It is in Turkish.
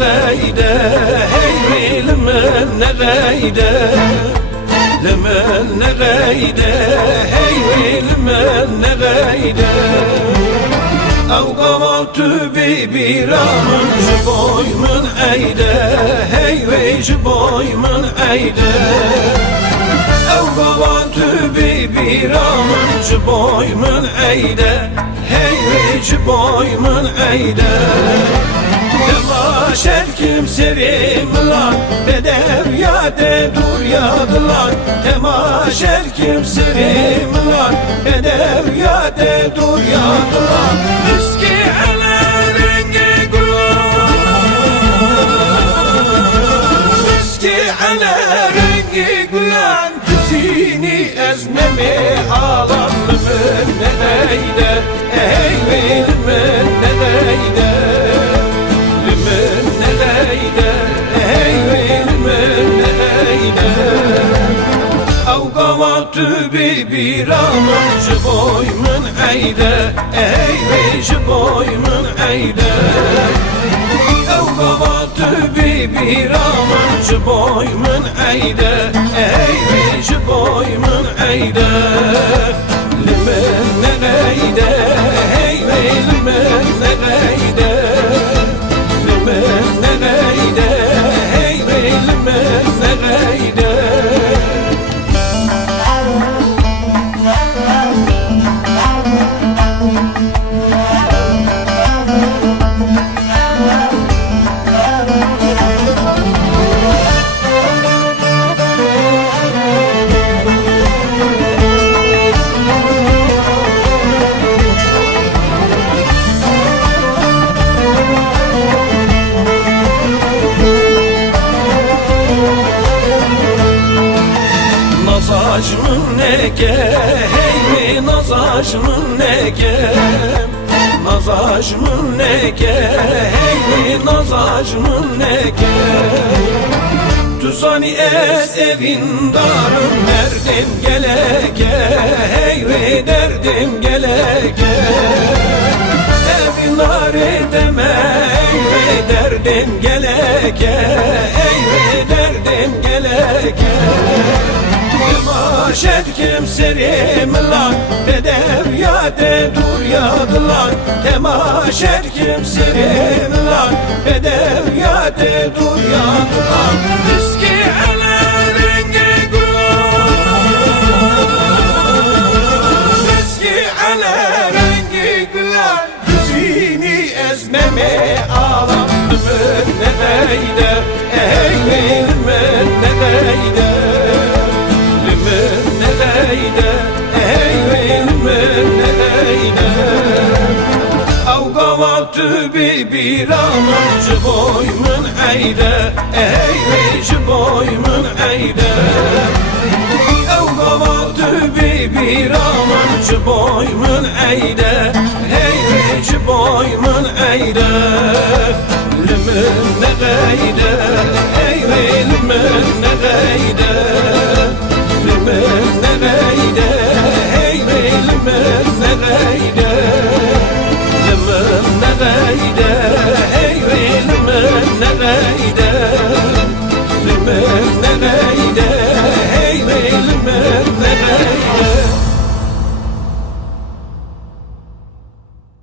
نغيده هي لمن نغيده لمن نغيده هي لمن نغيده او قوات ببيرامن جبوي من عيده هي جبوي من عيده او قوات ببيرامن جبوي من عيده هي جبوي من عيده Temaşer kimserim lan Bedev yade dur yadılar Temaşer kimserim lan Bedev yade dur yadılar Müski ele rengi gülan Müski ele rengi gülan Hüsini ezmemi alan Lümün nedeyde Ey bilmin nedeyde ببيرامن جبوي من عيده اي جبوي من عيده او قوات ببيرامن جبوي من عيده اي جبوي من عيده لمن نغيده هي لمن نغيده لمن نغيده هي لمن نغيده Nazajmın neke, hey nazajmın neke Nazajmın neke, hey nazajmın neke Tuzani es evin darım derdim geleke Hey derdim geleke Evin nare deme, hey derdim geleke Hey derdim geleke Temaşer kimserim lan Bedev yade dur yadılar Temaşer kimserim lan Bedev yade dur yadılar Müski ele rengi gülan Müski ele rengi gülan Hüsini ezmemi alan Lümün nedeyde Ey bilmin nedeyde ببيرامن جبوي من عيده اي جبوي من عيده او قوات ببيرامن جبوي من عيده